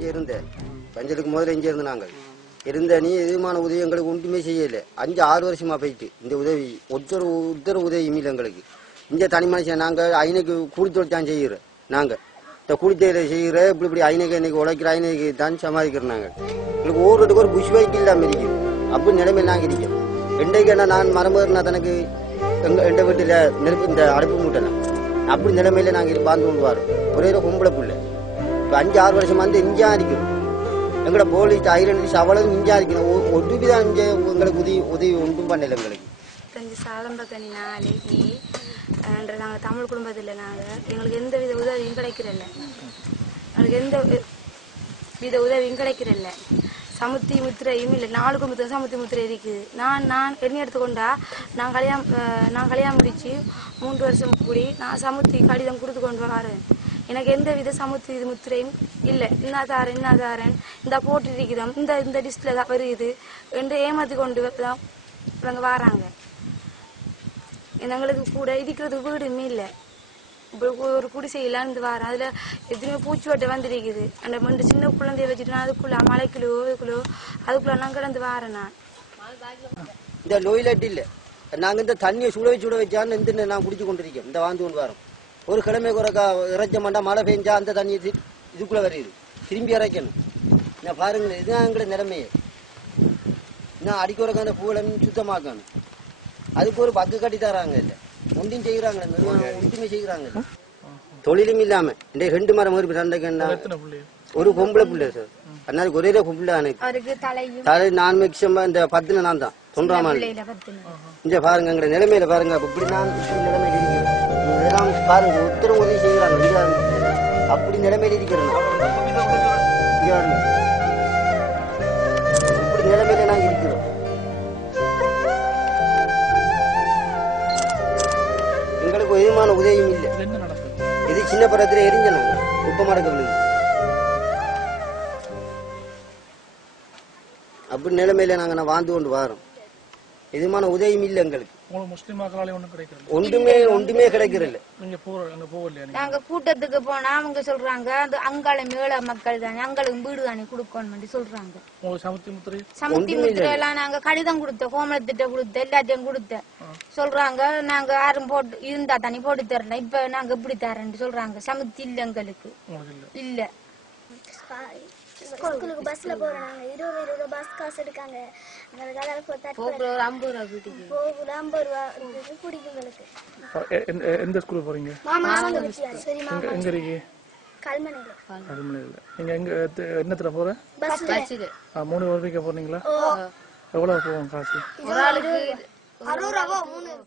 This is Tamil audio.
இங்கே இருந்தேன். பஞ்சலுக்கு முதல்ல இங்கே இருந்து நாங்கள் இருந்த நீ எதுமான உதவி எங்களுக்கு ஒன்றுமே செய்யலை. 5-6 வருஷமா போயிட்டு இந்த உதவி ஒருத்தர உதவியும் இல்லை எங்களுக்கு. இங்கே தனி மனுஷன் நாங்கள் ஐநைக்கு கூலி தொழிற்தான் செய்கிறோம். நாங்கள் இந்த கூலி தொழில் செய்கிற இப்படி ஐநைக்கு இன்னைக்கு உழைக்கிற ஐநைக்கு தான் சமாளிக்கிறோம். நாங்கள் எங்களுக்கு ஒவ்வொருத்துக்கு ஒரு புஷ் பைக் இல்லாமல் இருக்கும். அப்படி நிலைமையில் நாங்கள் இருக்கோம். ரெண்டைக்கு என்ன நான் மரமேறினா தனக்கு எங்கள் வீட்டில் நெருப்பு இந்த அடுப்பு மூட்டலாம். அப்படி நிலைமையில நாங்கள் பாந்து கொண்டு வரோம். ஒரே பொம்பளை பிள்ளை இப்போ 5-6 வருஷமா வந்து இங்கே இருக்கிறோம். எங்களோட போலீஸ் ஐரன் அவ்வளவு இங்கே இருக்கணும். ஒட்டுதான் இங்கே எங்களுக்கு உதவி ஒன்றும் பண்ணல. எங்களுக்கு சாலம்பத்தனி நாளைக்கு நாங்கள் தமிழ் குடும்பத்தில் எங்களுக்கு எந்த வித உதவியும் கிடைக்கிறல்ல. எங்களுக்கு எந்த வித உதவியும் கிடைக்கிறல்ல. சமுத்தி முத்திரையும் இல்லை. 4 குடும்பத்துக்கு சமுத்தி முத்திரை இருக்குது. நான் என்ன எடுத்துக்கொண்டா நான் கல்யாணம் முடிச்சு 3 வருஷம் கூடி நான் சமுத்தி கடிதம் கொடுத்து கொண்டு வரேன். எனக்கு எந்த வித சமுத்தி முத்திரையும் இல்லை. இன்னாதாரன் இந்த போட்டு இருக்கிறோம், இந்த டிஸ்ட்ல தான் வருது என்று ஏமாத்தி கொண்டு தான் இவங்க வராங்க. எங்களுக்கு கூட இருக்கிறதுக்கு வீடுமே இல்லை. இப்போ ஒரு குடிசையிலான்னு வாரம் அதில் எத்தனையோ பூச்சிவட்டை வந்துருக்குது. அந்த 2 சின்ன குழந்தைய வச்சுட்டு நான் அதுக்குள்ள மலைக்குள்ளோ அதுக்குள்ள நான் கிடந்து வாரேன். நான் இந்த நோயிலாட்டு இல்லை. நாங்கள் இந்த தண்ணியை சுட வச்சான்னு இந்த நான் குடிச்சு கொண்டிருக்கோம். இந்த வாழ்ந்து கொண்டு வரோம். ஒரு கிழமை குறைக்கா இறைச்ச மாட்டா மழை பெஞ்சா அந்த தண்ணியை இதுக்குள்ள வருது. திரும்பி இறைக்கணும். நான் பாருங்களேன், இதுதான் எங்களை நிலைமையே. நான் அடிக்குறக்க அந்த பூவெல்லாம் சுத்தமாக்கணும். அதுக்கு ஒரு பக்கு கட்டி தராங்க. இல்லை ஒன்றும் செய்கிறாங்க, ஒன்றுமே செய்கிறாங்க. தொழிலும் இல்லாம இந்த 2 மரம் ஒரு பொம்பளை பிள்ளை சார். அதனால ஒரே பொம்பளை தலை நான் மேக்சிமம் இந்த 10 நான் தான் சொல்றாம. இங்க பாருங்க எங்க நிலைமையில பாருங்க. இப்படி நான் நிலைமையில இருக்கிறேன். இதெல்லாம் பாருங்க ஒருத்தரும் உதவி செய்கிறாங்க. அப்படி நிலைமையில இருக்கிறேன். இப்படி நிலைமையில நாங்க இருக்கிறோம். எங்களுக்கு எதுமான உதவியும் இல்லை. இது சின்ன படத்துல எரிஞ்சனாங்க குப்பை மடக்க விழுந்து. அப்படி நிலைமையில நாங்க வாழ்ந்து கொண்டு வரோம். எதுமான உதவியும் இல்லை எங்களுக்கு. ஒன்றுமே கிடைக்கிறல்ல. நாங்க கூட்டத்துக்கு போனா அவங்க சொல்றாங்க அங்காள மேல மக்கள் தானே அங்களுக்கு வீடு தானே கொடுக்கணும் சொல்றாங்க. சமுத்தி முத்திரை எல்லாம் நாங்க கடிதம் கொடுத்த கோமலத்திட்ட கொடுத்த எல்லாத்தையும் கொடுத்த சொல்றாங்க. நாங்க யாரும் போட்டு இருந்தா தனி போட்டு தரல. இப்ப நாங்க இப்படி தரேன்னு சொல்றாங்க. சமுத்தி இல்ல எங்களுக்கு இல்ல. ஸ்கூலுக்கு பஸ்ல போறோம். 20 பஸ் காசு எடுக்காங்க. போகுற 50 ரூபா பிடிக்கும் எங்களுக்கு. எந்த ஸ்கூல் போறீங்க? எங்க இருக்கீங்க? கல்மனையில. நீங்க எங்க என்னத்துல போற? பஸ்ல. 3 ரூபாய்க்கு போறீங்களா? எவ்வளவு போகும் காசு? ஒரு ஆளுக்கு 60 ரூபா 3